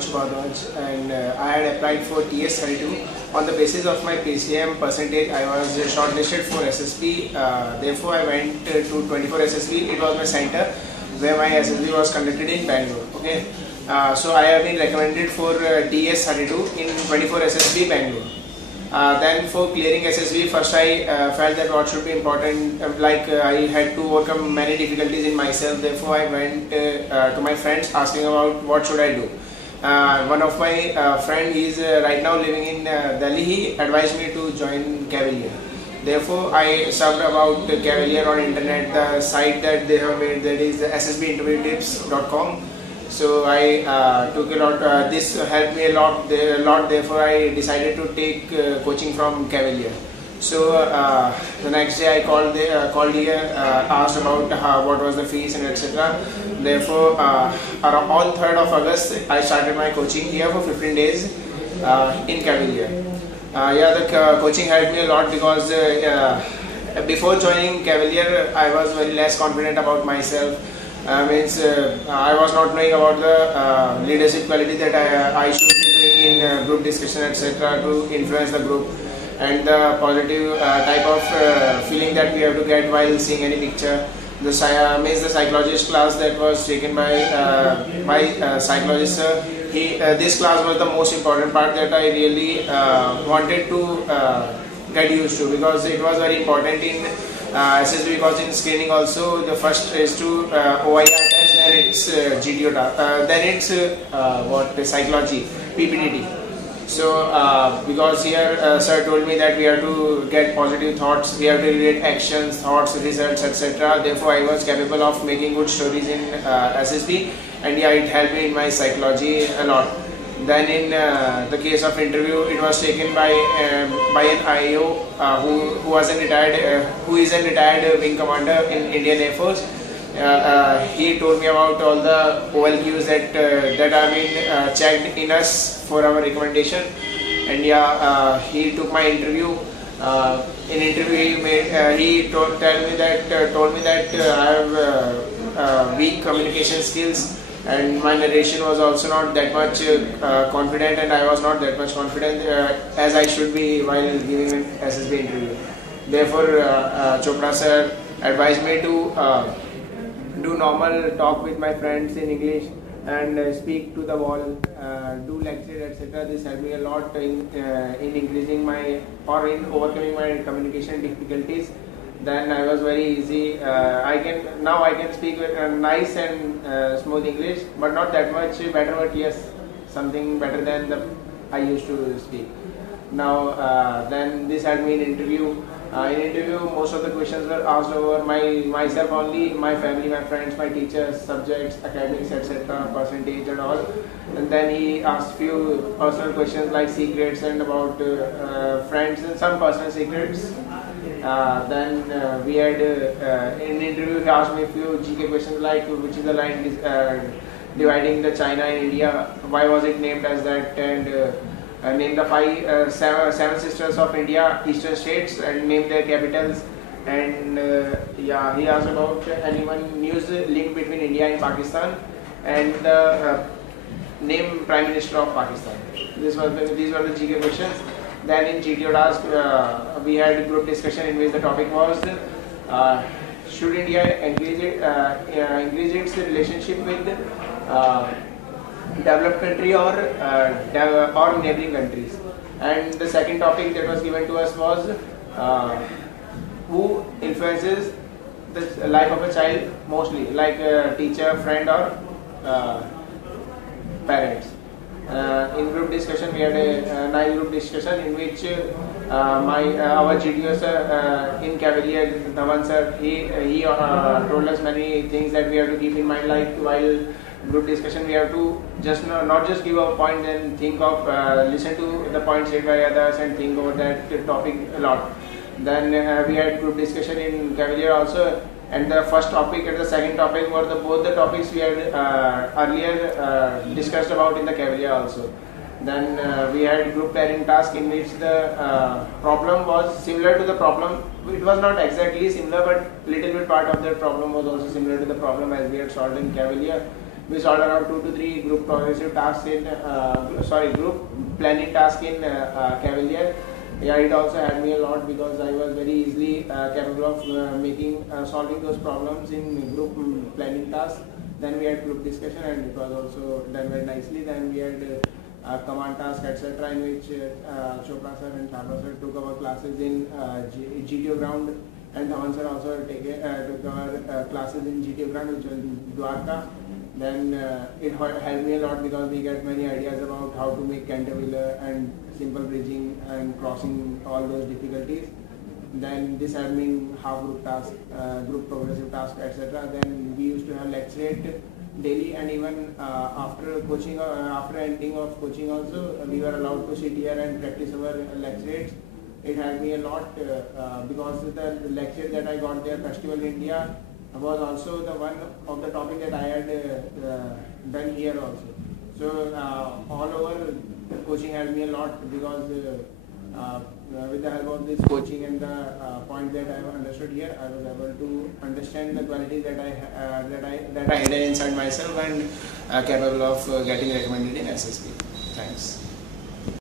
Devansh Bhardwaj, and I had applied for TS32. On the basis of my PCM percentage, I was shortlisted for SSB. Therefore, I went to 24 SSB. It was my center where my SSB was conducted in Bangalore. Okay, so I have been recommended for TS32 in 24 SSB Bangalore. Then for clearing SSB, first I felt that what should be important, I had to overcome many difficulties in myself. Therefore, I went to my friends asking about what should I do. One of my friend, he is right now living in Delhi. He advised me to join Cavalier. Therefore, I searched about Cavalier on internet. The site that they have made, that is ssbinterviewtips.com. So I took a lot. This helped me a lot. Therefore, I decided to take coaching from Cavalier. So the next day I called here, asked about what was the fees and etc. Therefore, on 3rd of August, I started my coaching here for 15 days in Cavalier. The coaching helped me a lot because before joining Cavalier, I was very less confident about myself. I was not knowing about the leadership quality that I should be doing in group discussion etc. to influence the group, and the positive type of feeling that we have to get while seeing any picture. The psychologist class that was taken by my psychologist sir, this class was the most important part that I really wanted to get used to, because it was very important in SSB, because in screening also the first is to OIR test, then it's GTO, then it's psychology, PPTT. So because here sir told me that we have to get positive thoughts, we have to relate actions, thoughts, results, etc. Therefore I was capable of making good stories in SSB, and yeah, it helped me in my psychology a lot. Then in the case of interview, it was taken by an IAO who is a retired wing commander in Indian Air Force. He told me about all the OLQs that have been checked in us for our recommendation, and yeah, he took my interview. In interview, he told me that I have weak communication skills, and my narration was also not that much confident, and I was not that much confident as I should be while giving an SSB interview. Therefore, Chopra sir advised me to do normal talk with my friends in English and speak to the wall, do lecture, etc. This helped me a lot in increasing in overcoming my communication difficulties. Then I was very easy. I can speak with nice and smooth English, but not that much better. But yes, something better than I used to speak. Now then this helped me in interview. In interview, most of the questions were asked over myself only, my family, my friends, my teachers, subjects, academics, etc., percentage and all. And then he asked few personal questions like secrets and about friends and some personal secrets. Then we had in interview he asked me a few GK questions like which is the line dividing the China and India, why was it named as that, and name the seven sisters of India, eastern states, and name their capitals. And yeah, he asked about anyone news link between India and Pakistan, and the name Prime Minister of Pakistan. These were the GK questions. Then in GTO task, we had a group discussion in which the topic was should India increase its relationship with developed country or neighboring countries. And the second topic that was given to us was who influences the life of a child mostly, like a teacher, friend, or parents. In group discussion, we had a nice group discussion in which our GTO sir in Cavalier, Dhawan sir, he told us many things that we have to keep in mind, like while group discussion we have to just not just give our points and think of listen to the points said by others and think over that topic a lot. Then we had group discussion in Cavalier also, and the first topic and the second topic were both the topics we had earlier discussed about in the Cavalier also. Then we had group pairing task in which the problem was similar to the problem. It was not exactly similar, but little bit part of that problem was also similar to the problem as we had solved in Cavalier. We solved around 2 to 3 group progressive tasks in group planning task in Cavalier. Yeah, it also had me a lot because I was very easily capable of solving those problems in group planning tasks. Then we had group discussion and it was also done very nicely. Then we had command task etc. in which Chopra sir and Chhabra sir took our classes in GTO ground, and Dhawan sir also took our classes in GTO ground, which was in Dwarka. Then it helped me a lot because we get many ideas about how to make canterviller and simple bridging and crossing all those difficulties. Then this had been half group task, group progressive task, etc. Then we used to have lecturate daily, and even after coaching, after ending of coaching also, we were allowed to sit here and practice our lecturates. It helped me a lot because the lecture that I got there, Festival India, was also the one of the topic that I had done here also. So all over the coaching helped me a lot because with the help of this coaching and the points that I have understood here, I was able to understand the qualities that I had inside myself and capable of getting recommended in SSB. Thanks.